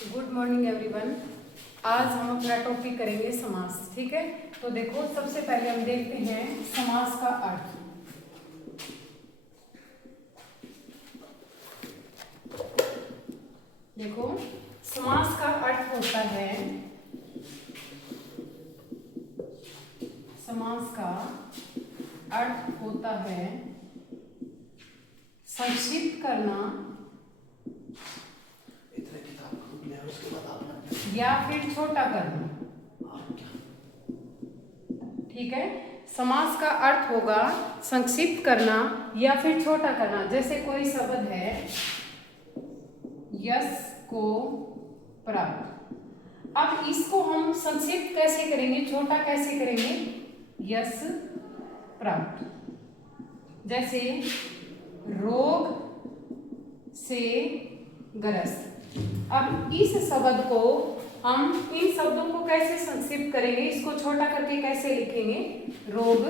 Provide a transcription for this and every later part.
Good morning everyone. आज हम अपना टॉपिक करेंगे समास। ठीक है, तो देखो सबसे पहले हम देखते हैं समास का अर्थ। देखो समास का अर्थ होता है, समास का अर्थ होता है संक्षिप्त करना या फिर छोटा करना। ठीक है, समास का अर्थ होगा संक्षिप्त करना या फिर छोटा करना। जैसे कोई शब्द है यश को प्राप्त, अब इसको हम संक्षिप्त कैसे करेंगे, छोटा कैसे करेंगे? यश प्राप्त। जैसे रोग से ग्रस्त, अब इस शब्द को हम इन शब्दों को कैसे संक्षिप्त करेंगे, इसको छोटा करके कैसे लिखेंगे? रोग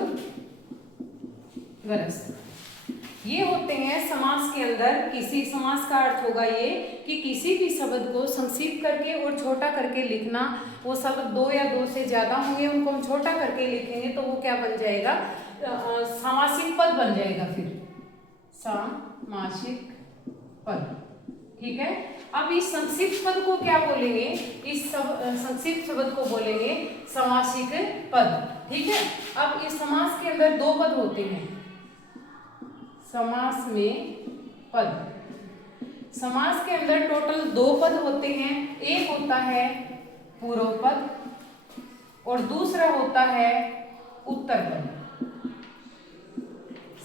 ग्रस्त। ये होते हैं समास के अंदर। किसी समास का अर्थ होगा ये कि किसी भी शब्द को संक्षिप्त करके और छोटा करके लिखना। वो शब्द दो या दो से ज्यादा होंगे, उनको हम छोटा करके लिखेंगे तो वो क्या बन जाएगा? सामासिक पद बन जाएगा। फिर सामासिक पद। ठीक है, अब इस संक्षिप्त पद को क्या बोलेंगे? इस संक्षिप्त शब्द को बोलेंगे समासिक पद। ठीक है, अब इस समास के अंदर दो पद होते हैं। समास में पद, समास के अंदर टोटल दो पद होते हैं। एक होता है पूर्व पद और दूसरा होता है उत्तर पद।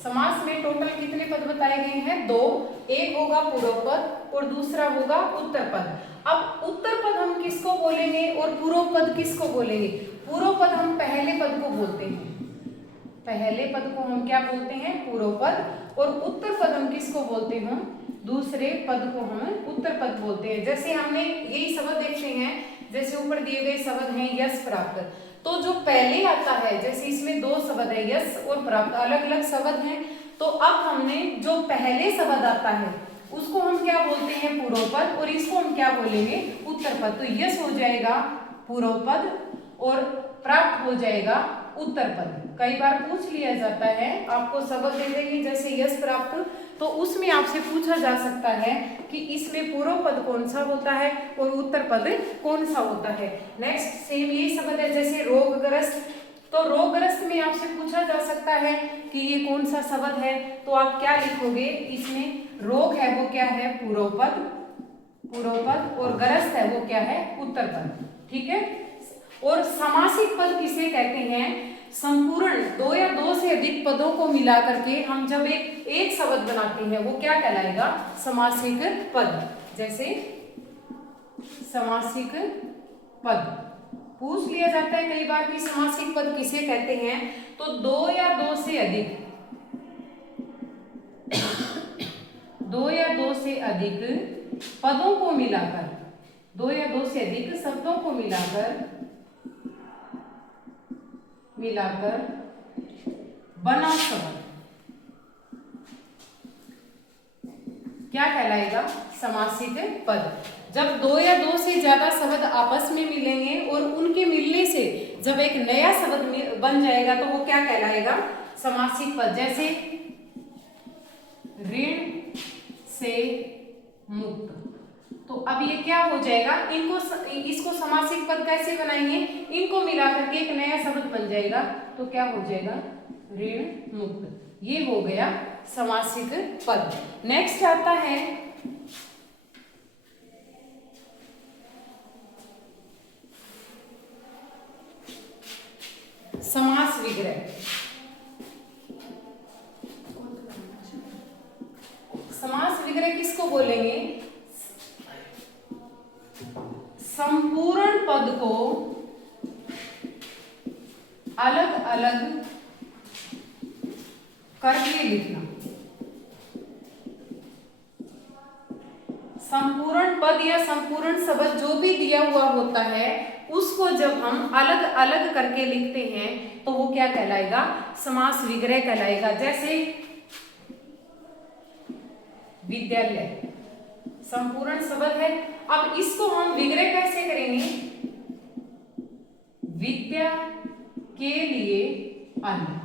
समास में टोटल कितने पद बताए गए हैं? दो। एक होगा पूर्व पद और दूसरा होगा उत्तर पद। अब उत्तर पद हम किसको बोलेंगे और पूर्व पद किसको बोलेंगे? पूर्व पद हम पहले पद को बोलते हैं, पहले पद को हम क्या बोलते हैं? पूर्व पद। और उत्तर पद हम किसको बोलते हैं? दूसरे पद को हम उत्तर पद बोलते हैं। जैसे हमने यही शब्द देखते हैं, जैसे ऊपर दिए गए शब्द हैं यश प्राप्त, तो जो पहले आता है, जैसे इसमें दो शब्द है यश और प्राप्त, अलग अलग शब्द हैं, तो अब हमने जो पहले शब्द आता है उसको हम क्या बोलते हैं? पूर्व पद, और इसको हम क्या बोलेंगे? उत्तर पद। तो यश हो जाएगा पूर्व पद और प्राप्त हो जाएगा उत्तर पद। कई बार पूछ लिया जाता है, आपको शब्द दे देंगे जैसे यश प्राप्त, तो उसमें आपसे पूछा जा सकता है कि इसमें पूर्व पद कौन सा होता है और उत्तर पद कौन सा होता है। नेक्स्ट सेम ये शब्द है जैसे रोगग्रस्त, तो रोगग्रस्त में आपसे पूछा जा सकता है कि ये कौन सा शब्द है, तो आप क्या लिखोगे? इसमें रोग है वो क्या है? पूर्व पद, पूर्व पद, और ग्रस्त है वो क्या है? उत्तर पद। ठीक है, और समासिक पद किसे कहते हैं? संपूर्ण दो या दो से अधिक पदों को मिला करके हम जब एक शब्द बनाते हैं वो क्या कहलाएगा? समासिक पद। जैसे समासिक पद पूछ लिया जाता है कई बार कि समासिक पद किसे कहते हैं, तो दो या दो से अधिक, दो या दो से अधिक पदों को मिलाकर, दो या दो से अधिक शब्दों को मिलाकर बना शब्द क्या कहलाएगा? समासिक पद। जब दो या दो से ज्यादा शब्द आपस में मिलेंगे और उनके मिलने से जब एक नया शब्द बन जाएगा तो वो क्या कहलाएगा? समासिक पद। जैसे ऋण से मुक्त, तो अब ये क्या हो जाएगा? इसको समासिक पद कैसे बनाएंगे? इनको मिलाकर के एक नया शब्द बन जाएगा, तो क्या हो जाएगा? ऋण मुक्त। ये हो गया समासिक पद। नेक्स्ट आता है समास विग्रह। समास विग्रह किसको बोलेंगे? संपूर्ण पद को अलग अलग करके लिखना। संपूर्ण पद या संपूर्ण शब्द जो भी दिया हुआ होता है उसको जब हम अलग अलग करके लिखते हैं तो वो क्या कहलाएगा? समास विग्रह कहलाएगा। जैसे विद्यालय, संपूर्ण शब्द है। अब इसको हम विग्रह कैसे करेंगे? विद्या के लिए आल्य।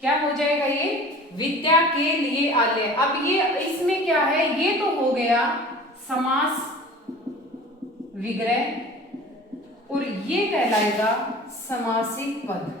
क्या हो जाएगा ये? विद्या के लिए आल्य। अब ये इसमें क्या है? ये तो हो गया समास विग्रह और ये कहलाएगा समासिक पद।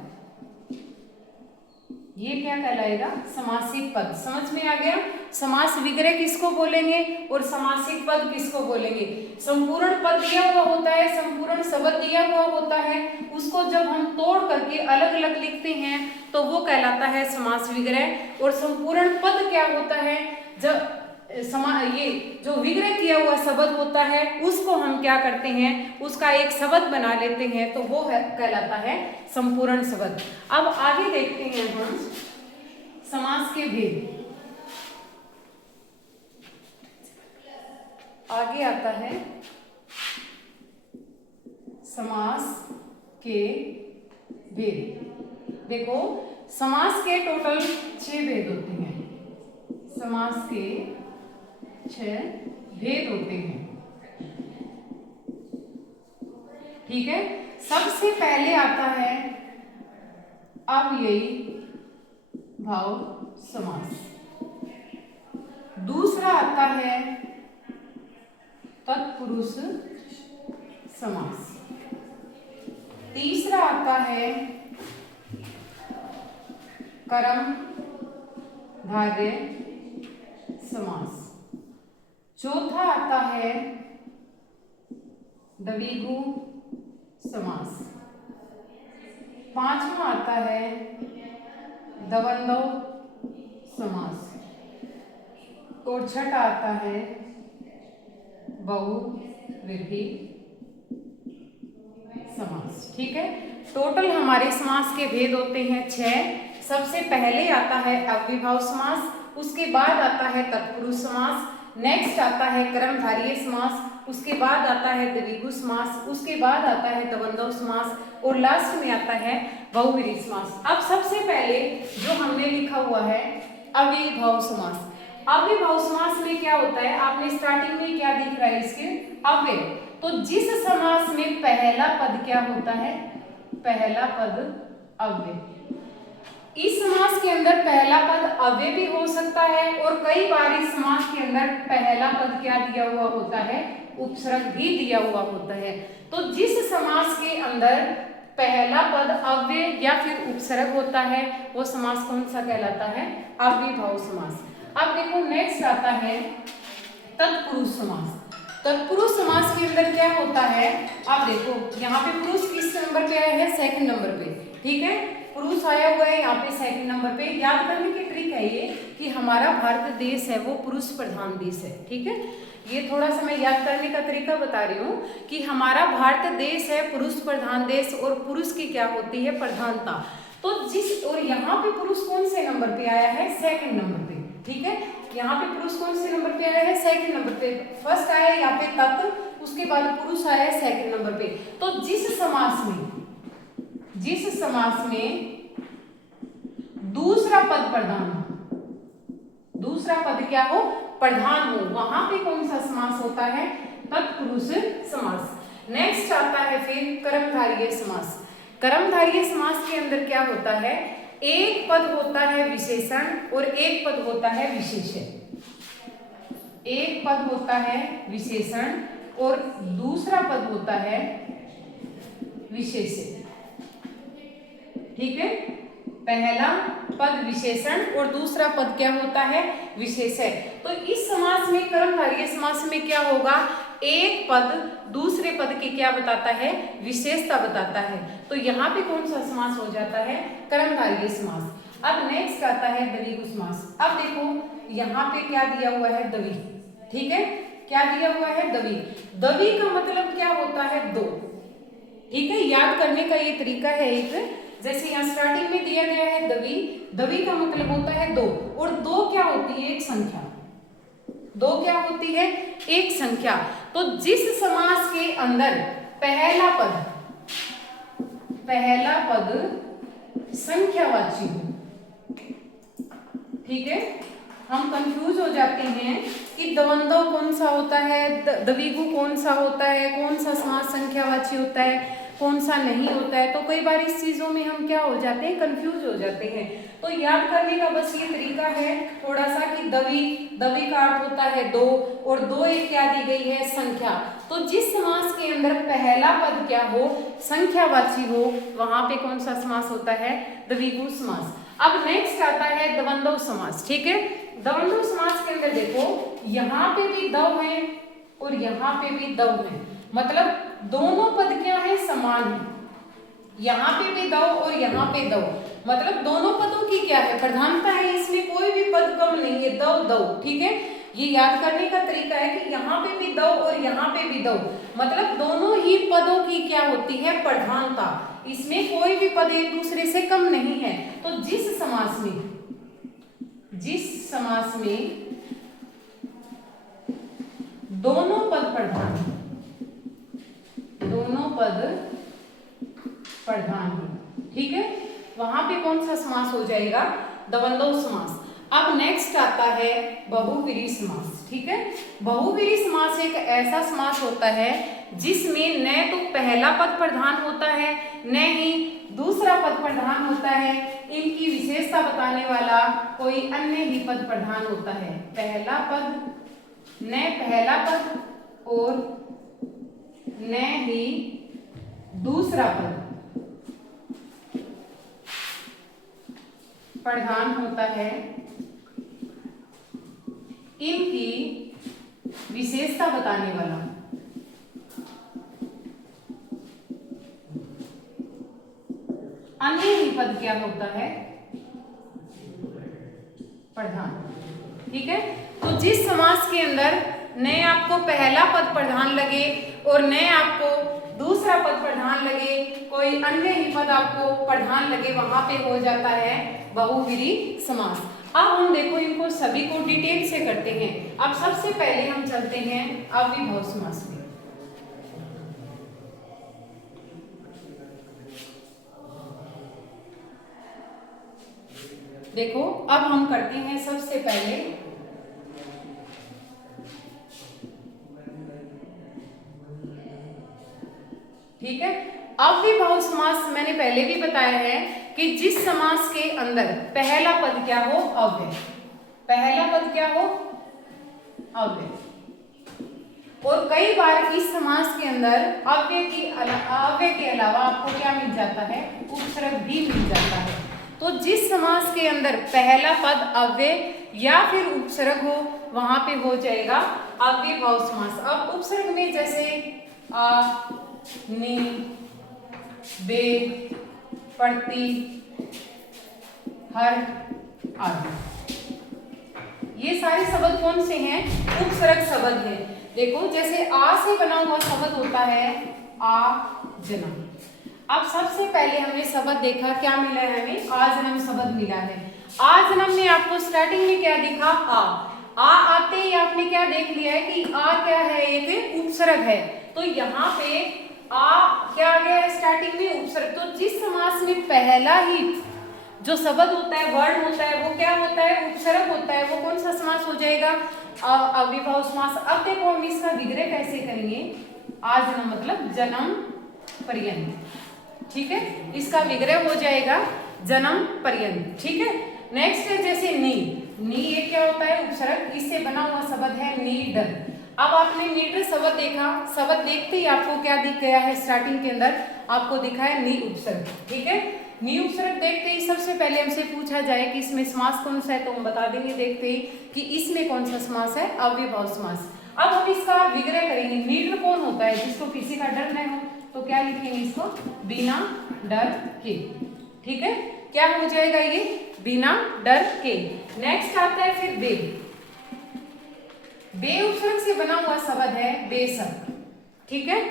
ये क्या कहलाएगा? समासिक पद। समझ में आ गया? समास विग्रह किसको बोलेंगे और समासिक पद किसको बोलेंगे? संपूर्ण पद दिया हुआ होता है, संपूर्ण शब्द दिया हुआ होता है, उसको जब हम तोड़ करके अलग अलग लिखते हैं तो वो कहलाता है समास विग्रह। और संपूर्ण पद क्या होता है? जब ये जो विग्रह किया हुआ शब्द होता है उसको हम क्या करते हैं? उसका एक शब्द बना लेते हैं तो वो कहलाता है संपूर्ण शब्द। अब आगे देखते हैं हम समास के भेद। आगे आता है समास के भेद। देखो समास के टोटल 6 भेद होते हैं। समास के 6 भेद होते हैं। ठीक है। सबसे पहले आता है अव्ययी भाव समास। दूसरा आता है तत्पुरुष समास। तीसरा आता है कर्मधारय समास। चौथा आता है द्विगु समास। पांचवा आता है द्वंद्व समास। और छठा आता है बहुव्रीहि समास। ठीक है। टोटल हमारे समास के भेद होते हैं 6। सबसे पहले आता है अव्ययीभाव समास, उसके बाद आता है तत्पुरुष समास, नेक्स्ट आता है कर्मधारय समास, उसके बाद आता है द्विगु समास, उसके बाद आता है द्वंद्व समास और लास्ट में आता है बहुव्रीहि समास। अब सबसे पहले जो हमने लिखा हुआ है अव्ययीभाव समास। अव्ययीभाव समास में क्या होता है? आपने स्टार्टिंग में क्या दिख रहा है इसके? अव्यय। तो जिस समास में पहला पद क्या होता है? पहला पद अव्यय। इस समास के अंदर पहला पद अव्यय भी हो सकता है और कई बार इस समास के अंदर पहला पद क्या दिया हुआ होता है? उपसर्ग भी दिया हुआ होता है। तो जिस समास के अंदर पहला पद अव्यय या फिर उपसर्ग होता है वो समास कौन सा कहलाता है? अव्ययीभाव समास। अब देखो नेक्स्ट आता है तत्पुरुष समास। तत्पुरुष समास के अंदर क्या होता है? आप देखो यहाँ पे पुरुष किस नंबर पे आया है? 2nd नंबर पे। ठीक है। पुरुष आया हुआ है यहाँ पे 2nd नंबर पे। याद करने की ट्रिक है ये कि हमारा भारत देश है वो पुरुष प्रधान देश है। ठीक है। ये थोड़ा सा मैं याद करने का तरीका बता रही हूँ कि हमारा भारत देश है पुरुष प्रधान देश और पुरुष की क्या होती है? प्रधानता। तो जिस और यहाँ पे पुरुष कौन से नंबर पे आया है? 2nd नंबर पे। ठीक है। यहाँ पे पुरुष कौन से नंबर पे आया है? 2nd नंबर पे। फर्स्ट आया है यहाँ पे तत्, उसके बाद पुरुष आया है 2nd नंबर पे। तो जिस समास में दूसरा पद प्रधान हो, दूसरा पद क्या हो? प्रधान हो, वहां पे कौन सा समास होता है? तत्पुरुष समास। नेक्स्ट आता है फिर कर्मधारय समास। कर्मधारय समास के अंदर क्या होता है? एक पद होता है विशेषण और एक पद होता है विशेषण। एक पद होता है विशेषण और दूसरा पद होता है विशेषण। ठीक है। पहला पद विशेषण और दूसरा पद क्या होता है? विशेषण। तो इस समास में कर्मधारय समास में क्या होगा? एक पद दूसरे पद की क्या बताता है? विशेषता बताता है। तो यहाँ पे कौन सा समास हो जाता है? कर्मधारय समास। अब नेक्स्ट आता है द्विगु समास। अब देखो यहाँ पे क्या दिया हुआ है? द्वि। ठीक है। क्या दिया हुआ है? द्वि। द्वि का मतलब क्या होता है? 2। ठीक है। याद करने का ये तरीका है एक, जैसे यहाँ स्टार्टिंग में दिया गया है द्वि। द्वि का मतलब होता है 2 और 2 क्या होती है? एक संख्या। 2 क्या होती है? एक संख्या। तो जिस समास के अंदर पहला पद संख्यावाची हो, ठीक है, हम कंफ्यूज हो जाते हैं कि कि द्वंद्व कौन सा होता है, द्विगु कौन सा होता है, कौन सा समास संख्यावाची होता है, कौन सा नहीं होता है। तो कई बार इस चीजों में हम क्या हो जाते हैं, कंफ्यूज हो जाते हैं। तो याद करने का बस ये तरीका है थोड़ा सा कि दवी का अर्थ होता है दो, और दो एक क्या दी गई है, संख्या। तो जिस समास के अंदर पहला पद क्या हो, संख्यावाची हो, वहां पे कौन सा समास होता है, द्विगु समास। अब नेक्स्ट आता है द्वंद्व समास। ठीक है, द्वंद्व समास के अंदर देखो यहाँ पे भी दव है और यहाँ पे भी दव है, मतलब दोनों पद क्या है, समान है। यहाँ पे भी दव और यहाँ पे दव, मतलब दोनों पदों की क्या है, प्रधानता है, इसमें कोई भी पद कम नहीं है, दव दव। ठीक है, ये याद करने का तरीका है कि यहाँ पे भी दव और यहाँ पे भी दव, मतलब दोनों ही पदों की क्या होती है, प्रधानता, इसमें कोई भी पद एक दूसरे से कम नहीं है। तो जिस समास में दोनों पद प्रधान है, ठीक है, वहां पे कौन सा समास हो जाएगा, द्वंद्व समास। अब नेक्स्ट आता है बहुव्रीहि समास। ठीक है, बहुव्रीहि समास एक ऐसा समास होता है जिसमें न तो पहला पद प्रधान होता है, न ही दूसरा पद प्रधान होता है, इनकी विशेषता बताने वाला कोई अन्य ही पद प्रधान होता है। पहला पद और न ही दूसरा पद प्रधान होता है, इनकी विशेषता बताने वाला अन्य ही पद क्या होता है, प्रधान। ठीक है, तो जिस समास के अंदर न आपको पहला पद प्रधान लगे और न आपको दूसरा पद प्रधान लगे, कोई अन्य ही पद आपको प्रधान लगे, वहां पे हो जाता है बहुव्रीहि समास। अब हम देखो इनको सभी को डिटेल से करते हैं। अब सबसे पहले हम चलते हैं अव्ययभाव समास में। देखो अब हम करते हैं सबसे पहले ठीक है, अव्ययभाव समास मैंने पहले भी बताया है कि जिस समास के अंदर पहला पद क्या हो, अव्यय, पहला पद क्या हो, अव्यय। और कई बार इस समास के अंदर अव्यय के अलावा आपको क्या मिल जाता है, उपसर्ग भी मिल जाता है। तो जिस समास के अंदर पहला पद अव्यय या फिर उपसर्ग हो, वहां पे हो जाएगा अव्ययभाव समास। अब उपसर्ग में जैसे आ, नि, बे, प्रति, हर आदि, ये सारे शब्द कौन से हैं, उपसर्ग शब्द हैं। देखो जैसे आ से बना हुआ शब्द होता है आ जन्म। अब सबसे पहले हमने शब्द देखा, क्या मिला है हमें, आ जन्म शब्द मिला है। आ जन्म में आपको स्टार्टिंग में क्या दिखा, आ आते ही आपने क्या देख लिया है कि आ क्या है, एक उपसर्ग है। तो यहाँ पे आ क्या आ गया है, स्टार्टिंग में उपसर्ग। तो जिस समास में पहला ही जो शब्द होता है, वर्ड होता है, वो क्या होता है, उपसर्ग होता है, वो कौन सा समास हो जाएगा, अव्ययभाव समास। अब देखो हम इसका विग्रह कैसे करेंगे, आ जन्म मतलब जन्म पर्यंत। ठीक है, इसका विग्रह हो जाएगा जन्म पर्यंत। ठीक है, नेक्स्ट है जैसे नी, ये क्या होता है, उपसर्ग, इससे बना हुआ शब्द है नीडर। अब आपने नीडर शब्द देखा, शब्द देखते ही आपको क्या दिख गया है, स्टार्टिंग के अंदर आपको दिखा है नी उपसर्ग। ठीक है, नी उपसर्ग देखते ही सबसे पहले हमसे पूछा जाए कि इसमें समास कौन सा है, तो हम बता देंगे देखते ही कि इसमें कौन सा समास है, अव्ययभाव समास। अब हम इसका विग्रह करेंगे। नीडर कौन होता है, जिसको किसी का डर न हो, तो क्या लिखेंगे इसको, बिना डर के। ठीक है, क्या हो जाएगा ये, बिना डर के। नेक्स्ट आता है फिर बे, बे उपसर्ग से बना हुआ शब्द है बेशक। ठीक है,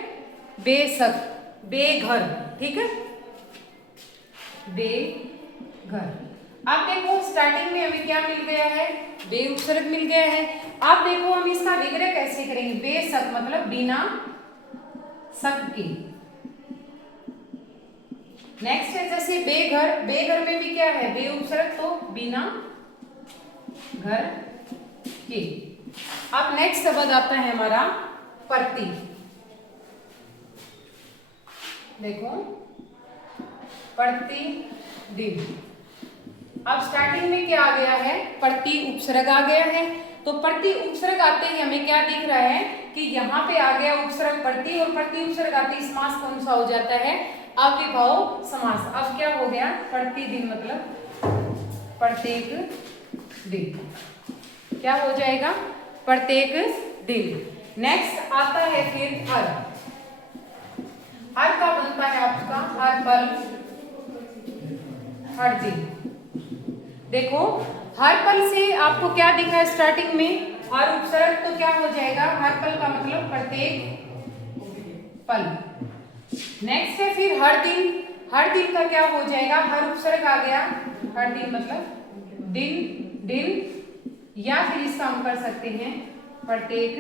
बेशक, बेघर। ठीक है, बेघर। अब देखो स्टार्टिंग में हमें क्या मिल गया है, बे उपसर्ग मिल गया है। अब देखो हम इसका विग्रह कैसे करेंगे, बेशक मतलब बिना शक के। नेक्स्ट है जैसे बेघर, बेघर में भी क्या है, बे उपसर्ग, तो बिना घर के। अब नेक्स्ट शब्द आता है हमारा प्रति। देखो, प्रतिदिन। अब स्टार्टिंग में क्या आ गया है? प्रति उपसर्ग आ गया है। तो प्रति उपसर्ग आते ही हमें क्या दिख रहा है कि यहाँ पे आ गया उपसर्ग प्रति, और प्रति उपसर्ग आते ही समास कौन सा हो जाता है? अव्ययभाव समास। अब क्या हो गया? प्रतिदिन मतलब प्रत्येक दिन। क्या हो जाएगा? प्रत्येक दिन। नेक्स्ट आता है फिर हर। हर का बनता है आपका हर पल, हर दिन। देखो, हर पल से आपको क्या दिखा है स्टार्टिंग में? हर उपसर्ग, तो क्या हो जाएगा? हर पल का मतलब प्रत्येक पल। नेक्स्ट है फिर हर दिन। हर दिन का क्या हो जाएगा? हर उपसर्ग आ गया, हर दिन मतलब दिन, दिन, या फिर इसका हम कर सकते हैं प्रत्येक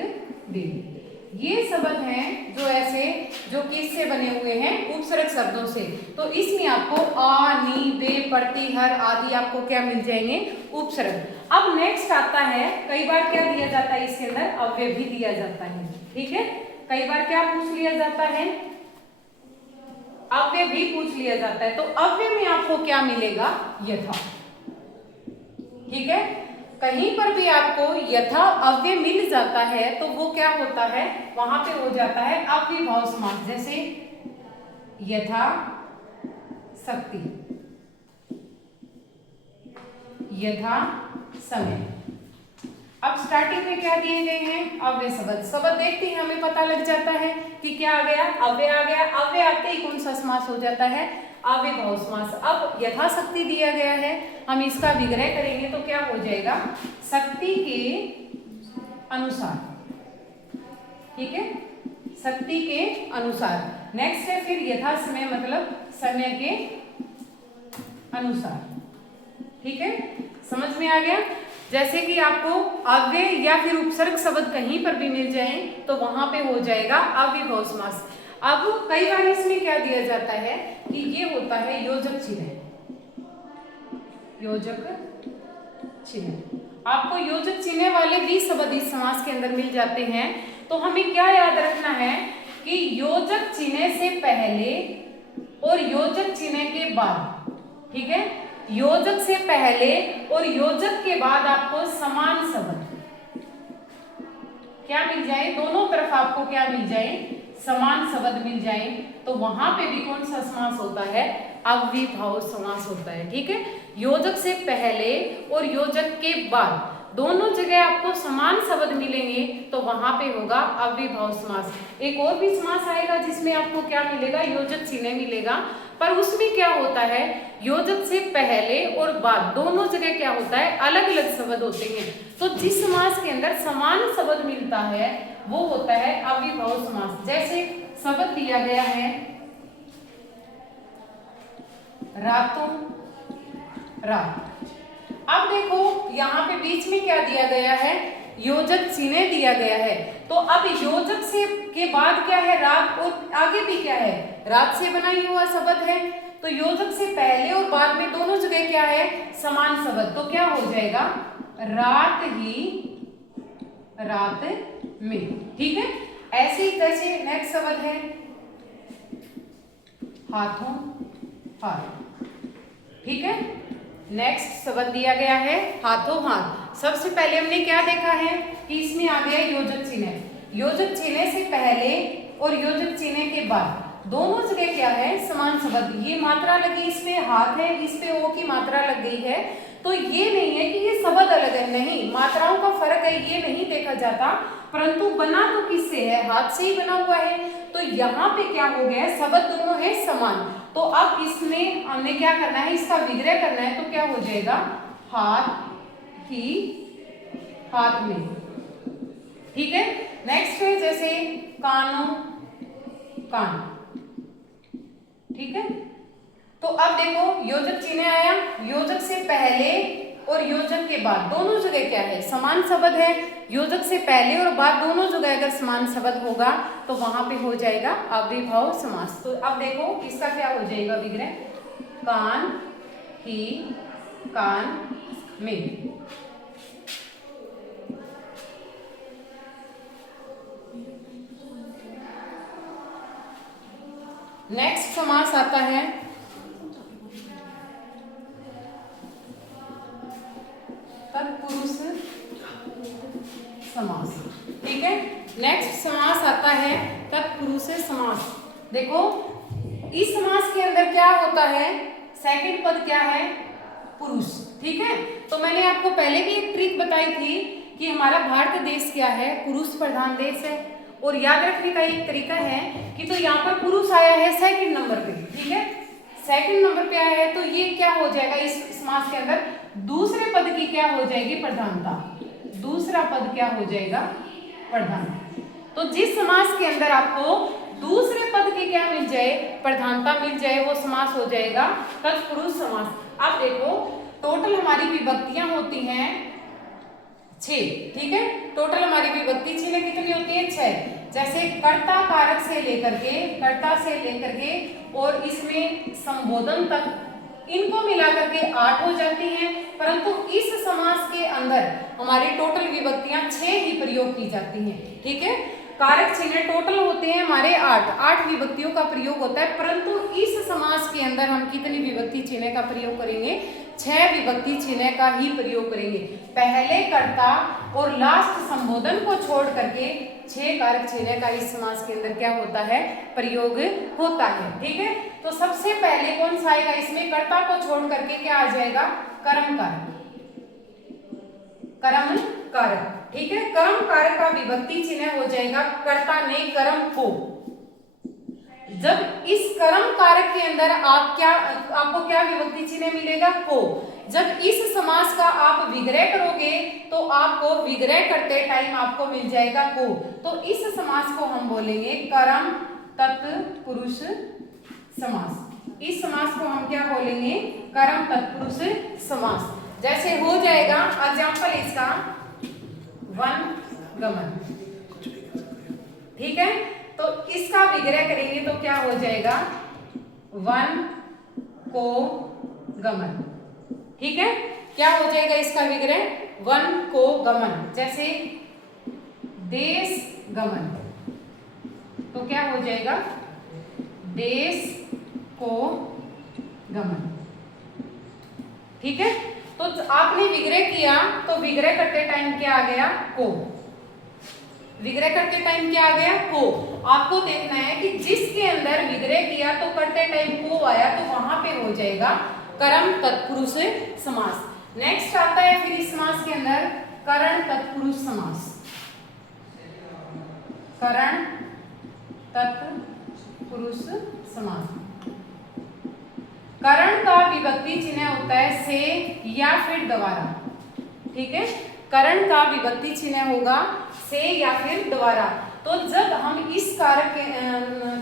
दिन। ये शब्द हैं जो ऐसे जो किससे बने हुए हैं? उपसर्ग शब्दों से। तो इसमें आपको आ, नी, बे, प्रति, हर आदि आपको क्या मिल जाएंगे? उपसर्ग। अब नेक्स्ट आता है, कई बार क्या दिया जाता है इसके अंदर? अव्यय भी दिया जाता है। ठीक है, कई बार क्या पूछ लिया जाता है? अव्यय भी पूछ लिया जाता है। तो अव्यय में आपको क्या मिलेगा? यथा। ठीक है, कहीं पर भी आपको यथा अव्यय मिल जाता है तो वो क्या होता है? वहां पे हो जाता है अव्ययभाव समास। जैसे यथा शक्ति, यथा समय। अब स्टार्टिंग में क्या दिए गए हैं? अव्यय शब्द। शब्द देखते ही हमें पता लग जाता है कि क्या आ गया? अव्यय आ गया। अव्यय आते ही कौन सा समास हो जाता है? अव्ययभाव समास। अब यथाशक्ति दिया गया है, हम इसका विग्रह करेंगे तो क्या हो जाएगा? शक्ति के अनुसार। ठीक है, शक्ति के अनुसार। नेक्स्ट है फिर यथा समय मतलब समय के अनुसार। ठीक है, समझ में आ गया? जैसे कि आपको अव्यय या फिर उपसर्ग शब्द कहीं पर भी मिल जाए तो वहां पे हो जाएगा अव्ययभाव समास। अब कई बार इसमें क्या दिया जाता है कि ये होता है योजक चिन्ह। योजक चिन्ह, आपको योजक चिन्ह वाले भी शब्द इस समास के अंदर मिल जाते हैं। तो हमें क्या याद रखना है कि योजक चिन्ह से पहले और योजक चिन्ह के बाद। ठीक है, योजक से पहले और योजक के बाद आपको समान शब्द क्या मिल जाए? दोनों तरफ आपको क्या मिल जाए? समान शब्द मिल जाए। तो वहां पे भी कौन सा समास होता है? अव्ययभाव समास होता है। ठीक है, योजक से पहले और योजक के बाद दोनों जगह आपको समान शब्द मिलेंगे तो वहां पे होगा अव्ययभाव समास। एक और भी समास आएगा जिसमें आपको क्या मिलेगा? योजक चिन्ह मिलेगा, पर उसमें क्या होता है? योजक से पहले और बाद दोनों जगह क्या होता है? अलग अलग शब्द होते हैं। तो जिस समास के अंदर समान शब्द मिलता है वो होता है अव्ययभाव समास। जैसे शब्द दिया गया है रातों रात। अब देखो यहाँ पे बीच में क्या दिया गया है? योजक चिन्ह दिया गया है। तो अब योजक से के बाद क्या है? रात, और आगे भी क्या है? रात से बना हुआ शब्द है। तो योजक से पहले और बाद में दोनों जगह क्या है? समान शब्द। तो क्या हो जाएगा? रात ही रात में। ठीक है, ऐसे ही जैसे नेक्स्ट शब्द है हाथों हाथ। ठीक है, नेक्स्ट शब्द दिया गया है हाथों हाथ। सबसे पहले हमने क्या देखा है कि इसमें आ गया योजक चिन्ह। योजक चिन्ह से पहले और योजक चिन्ह के बाद दोनों जगह क्या है? समान शब्द। ये मात्रा लगी, इसमें हाथ है, इस पे ओ की मात्रा लग गई है। तो ये नहीं है कि ये शब्द अलग है, नहीं, मात्राओं का फर्क है ये नहीं देखा जाता, परंतु बना तो किससे है? हाथ से ही बना हुआ है। तो यहाँ पे क्या हो गया? शब्द दोनों है समान। तो अब इसमें हमने क्या करना है? इसका विग्रह करना है। तो क्या हो जाएगा? हाथ ही हाथ में। ठीक है, नेक्स्ट है जैसे कानों कान। ठीक है, तो अब देखो योजक चिन्ह आया, योजक से पहले और योजक के बाद दोनों जगह क्या है? समान शब्द है। योजक से पहले और बाद दोनों जगह अगर समान शब्द होगा तो वहां पे हो जाएगा अव्ययभाव समास। तो अब देखो इसका क्या हो जाएगा विग्रह? कान ही कान में। नेक्स्ट समास आता है तत्पुरुष समास। ठीक है, नेक्स्ट समास आता है तत्पुरुष समास। देखो इस समास के अंदर क्या होता है, सेकंड पद क्या है, पुरुष। ठीक है, तो मैंने आपको पहले भी एक ट्रिक बताई थी कि हमारा भारत देश क्या है, पुरुष प्रधान देश है। और याद रखने का एक तरीका है कि तो यहाँ पर पुरुष आया है सेकंड नंबर पे। ठीक है, सेकंड नंबर पे आया है तो ये क्या हो जाएगा, इस समास के अंदर दूसरे पद की क्या हो जाएगी, प्रधानता। दूसरा पद क्या हो जाएगा, प्रधान। तो जिस समास के अंदर आपको दूसरे पद की क्या मिल जाए, प्रधानता मिल जाए, वो समास हो जाएगा तत्पुरुष समास। अब देखो टोटल हमारी विभक्तियां होती हैं 6। ठीक है, टोटल हमारी विभक्ति 6 में कितनी होती है, 6। जैसे कर्ता कारक से लेकर के, कर्ता से लेकर के और इसमें संबोधन तक, इनको मिलाकर के 8 हो जाती हैं। परंतु इस समास के अंदर हमारी टोटल विभक्तियां 6 ही प्रयोग की जाती हैं। ठीक है, कारक चिन्ह टोटल होते हैं हमारे 8 विभक्तियों का प्रयोग होता है। परंतु इस समास के अंदर हम कितनी विभक्ति चिन्ह का प्रयोग करेंगे, 6 विभक्ति चिन्ह का ही प्रयोग करेंगे। पहले कर्ता और लास्ट संबोधन को छोड़ करके 6 कारक चिन्ह का इस समास के अंदर क्या होता है, प्रयोग होता है। ठीक है, तो सबसे पहले कौन सा आएगा, इसमें कर्ता को छोड़ करके क्या आ जाएगा, कर्म कारक। कर्म कारक। ठीक है, कर्म कारक का विभक्ति चिन्ह हो जाएगा कर्ता ने कर्म को। जब इस कर्म कारक के अंदर आपको क्या विभक्ति चिन्ह मिलेगा, को। जब इस समास का आप विग्रह करोगे तो आपको विग्रह करते टाइम आपको मिल जाएगा को। तो इस समास को हम बोलेंगे कर्म तत्पुरुष समास। इस समास को हम क्या बोलेंगे, कर्म तत्पुरुष समास। जैसे हो जाएगा एग्जाम्पल इसका वन गमन। ठीक है, तो इसका विग्रह करेंगे तो क्या हो जाएगा, वन को गमन। ठीक है, क्या हो जाएगा इसका विग्रह, वन को गमन। जैसे देश गमन, तो क्या हो जाएगा, देश को गमन। ठीक है, तो आपने विग्रह किया तो विग्रह करते टाइम क्या आ गया, को। विग्रह करते टाइम क्या आ गया, को। आपको देखना है कि जिसके अंदर विग्रह किया तो करते टाइम को आया तो वहां पे हो जाएगा कर्म तत्पुरुष समास। नेक्स्ट आता है फिर इस समास के अंदर करण तत्पुरुष समास। करण तत्पुरुष समास। करण का विभक्ति चिन्ह होता है से या फिर द्वारा। ठीक है, करण का विभक्ति चिन्ह होगा से या फिर द्वारा। तो जब हम इस कारक के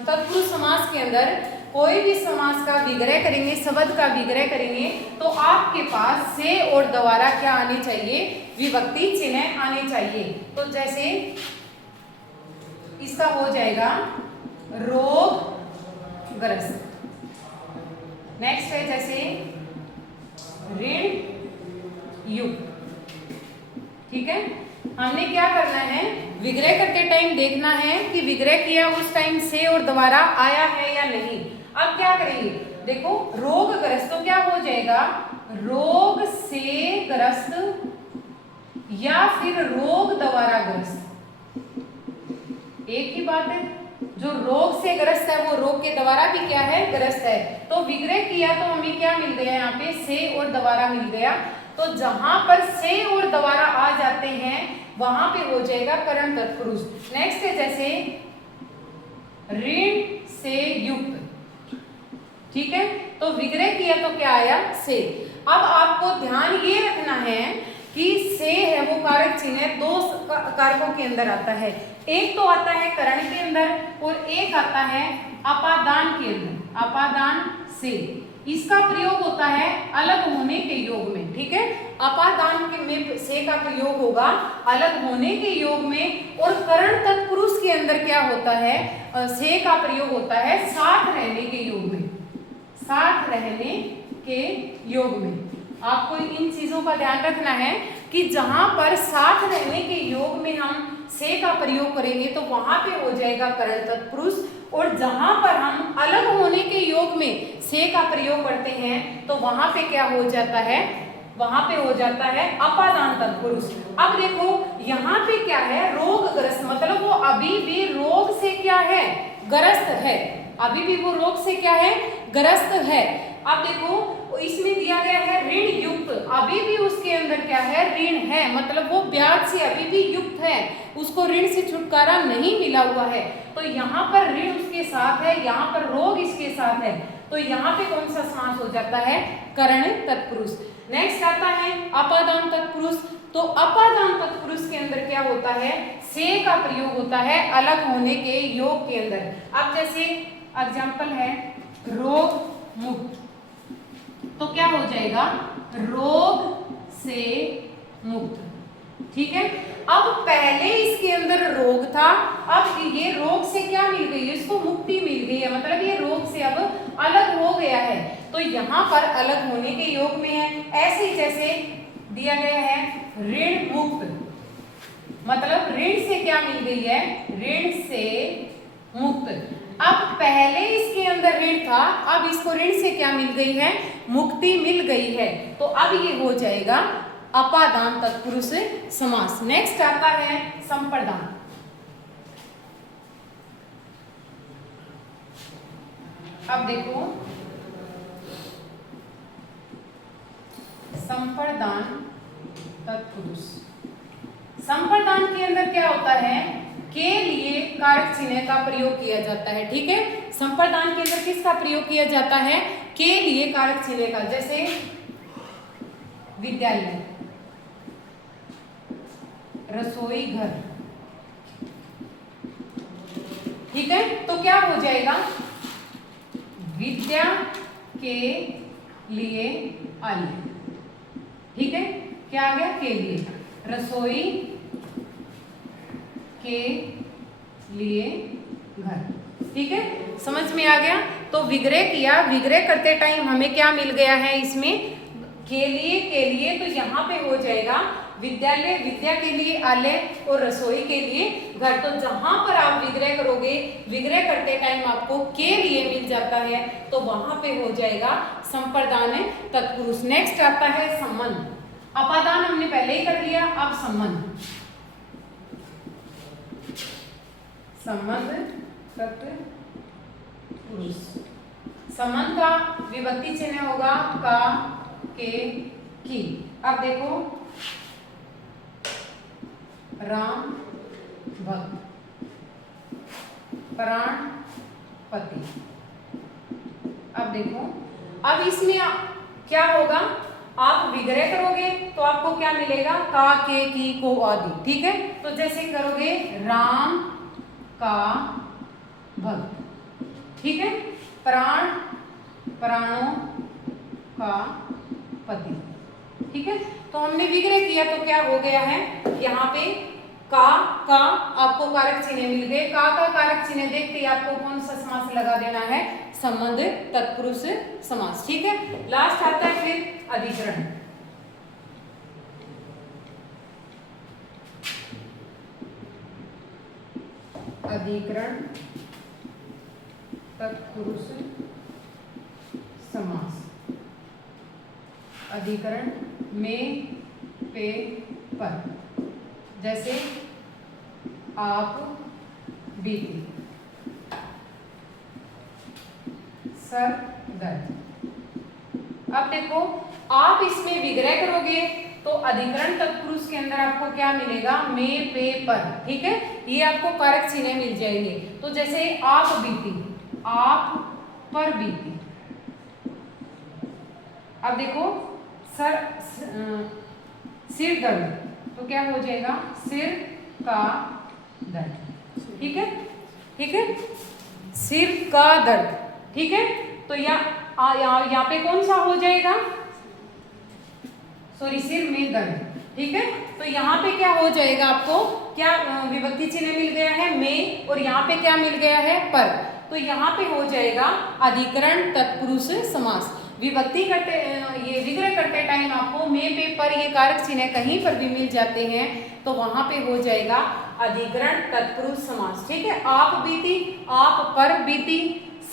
तत्पुरुष समास के अंदर कोई भी समास का विग्रह करेंगे, शब्द का विग्रह करेंगे, तो आपके पास से और द्वारा क्या आनी चाहिए, विभक्ति चिन्ह आनी चाहिए। तो जैसे इसका हो जाएगा रोगग्रस्त। नेक्स्ट है जैसे ऋण युक्त। ठीक है, हमने क्या करना है, विग्रह करते टाइम देखना है कि विग्रह किया उस टाइम से और द्वारा आया है या नहीं। अब क्या करेंगे, देखो रोगग्रस्त तो क्या हो जाएगा, रोग से ग्रस्त या फिर रोग द्वारा ग्रस्त, एक ही बात है। जो रोग से ग्रस्त है वो रोग के द्वारा भी क्या है, ग्रस्त है। तो विग्रह किया तो हमें क्या मिल गया, यहाँ पे से और द्वारा मिल गया। तो जहां पर से और द्वारा आ जाते हैं वहां पे हो जाएगा करण तत्पुरुष। नेक्स्ट है जैसे ऋण से युक्त। ठीक है, तो विग्रह किया तो क्या आया, से। अब आपको ध्यान ये रखना है कि से है वो कारक चिन्ह 2 कारकों के अंदर आता है। एक तो आता है करण के अंदर और एक आता है अपादान के अंदर। अपादान से इसका प्रयोग होता है अलग होने के योग में। ठीक है, अपादान के में से का प्रयोग होगा अलग होने के योग में, और करण तत्पुरुष के अंदर क्या होता है, से का प्रयोग होता है साथ रहने के योग में। साथ रहने के योग में आपको इन चीजों का ध्यान रखना है कि जहां पर साथ रहने के योग में हम से का प्रयोग करेंगे तो वहां पे हो जाएगा करण तत्पुरुष, और जहां पर हम अलग होने के योग में से का प्रयोग करते हैं तो वहां पे क्या हो जाता है, वहां पे हो जाता है अपादान तत्पुरुष। अब देखो यहाँ पे क्या है, रोगग्रस्त, मतलब वो अभी भी रोग से क्या है, ग्रस्त है, अभी भी वो रोग से क्या है, ग्रस्त है। अब देखो इसमें दिया गया है ऋण युक्त, अभी भी उसके अंदर क्या है, ऋण है, मतलब वो ब्याज से अभी भी युक्त है, उसको ऋण से छुटकारा नहीं मिला हुआ है। तो यहाँ पर ऋण उसके साथ है, यहाँ पर रोग इसके साथ है, तो यहाँ पे कौन सा समास हो जाता है, करण तत्पुरुष। नेक्स्ट आता है अपादान तत्पुरुष। तो अपादान तत्पुरुष के अंदर क्या होता है, से का प्रयोग होता है अलग होने के योग के अंदर। अब जैसे एग्जाम्पल है रोग मुक्त, तो क्या हो जाएगा, रोग से मुक्त, ठीक है। अब पहले इसके अंदर रोग था, अब ये रोग से क्या मिल गई है, इसको मुक्ति मिल गई है, मतलब ये रोग से अब अलग हो गया है, तो यहाँ पर अलग होने के योग में है। ऐसे ही जैसे दिया गया है ऋण मुक्त, मतलब ऋण से क्या मिल गई है, ऋण से मुक्त। अब पहले इसके अंदर ऋण था, अब इसको ऋण से क्या मिल गई है, मुक्ति मिल गई है, तो अब ये हो जाएगा अपादान तत्पुरुष समास। नेक्स्ट आता है संप्रदान। अब देखो संप्रदान तत्पुरुष, संप्रदान के अंदर क्या होता है, के लिए कारक चिन्ह का प्रयोग किया जाता है, ठीक है। संप्रदान के अंदर किसका प्रयोग किया जाता है, के लिए कारक चिन्ह का, जैसे विद्यालय, रसोई घर, ठीक है। तो क्या हो जाएगा, विद्या के लिए आलय, ठीक है। क्या आ गया, के लिए, रसोई के लिए घर, ठीक है, समझ में आ गया। तो विग्रह किया, विग्रह करते टाइम हमें क्या मिल गया है इसमें, के लिए, तो यहाँ पे हो जाएगा विद्यालय, विद्या के लिए आलय, और रसोई के लिए घर। तो जहां पर आप विग्रह करोगे, विग्रह करते टाइम आपको के लिए मिल जाता है, तो वहां पे हो जाएगा संप्रदान तत्पुरुष। नेक्स्ट आता है संबंध। अपादान हमने पहले ही कर लिया, अब संबंध, संबंध तत्पुरुष। संबंध का विभक्ति चिन्ह होगा का, के, की। अब देखो राम भक्त, प्राण पति। अब देखो, अब इसमें क्या होगा, आप विग्रह करोगे तो आपको क्या मिलेगा, का, के, की, को आदि, ठीक है। तो जैसे करोगे राम का भक्त, ठीक है, प्राण, प्राणों का पति, ठीक है। तो हमने विग्रह किया तो क्या हो गया है, यहाँ पे का आपको कारक चिन्ह मिल गए, का कारक चिन्ह देखते ही आपको कौन सा समास लगा देना है, संबंध तत्पुरुष समास, ठीक है। लास्ट आता है फिर अधिकरण। अधिकरण तत्पुरुष समास। अधिकरण में, पे, पर, जैसे आप बीती, सर दर्द। अब देखो आप इसमें विग्रह करोगे तो अधिकरण तत्पुरुष के अंदर आपको क्या मिलेगा, में, पे, पर, ठीक है। ये आपको कारक चिन्ह मिल जाएंगे। तो जैसे आप बीती, आप पर बीती। अब देखो सर, सिर दर्द, तो क्या हो जाएगा, सिर का दर्द, ठीक है, ठीक है, सिर का दर्द, ठीक है। तो यहाँ पे कौन सा हो जाएगा, सॉरी, सिर में दर्द, ठीक है। तो यहाँ पे क्या हो जाएगा, आपको क्या विभक्ति चिन्ह मिल गया है, में, और यहाँ पे क्या मिल गया है, पर। तो यहाँ पे हो जाएगा अधिकरण तत्पुरुष समास। विभक्ति करते, ये विग्रह करते टाइम आपको में, पे, पर ये कारक चिन्ह कहीं पर भी मिल जाते हैं तो वहां पे हो जाएगा अधिकरण तत्पुरुष समास। ठीक है, आप बीती, आप पर बीती,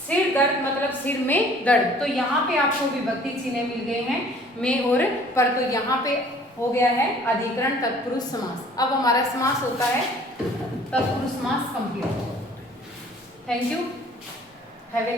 सिर दर्द मतलब सिर में दर्द। तो यहाँ पे आपको विभक्ति चिन्ह मिल गए हैं में और पर, तो यहाँ पे हो गया है अधिकरण तत्पुरुष समास। अब हमारा समास होता है तत्पुरुष समास complete. Thank you, have a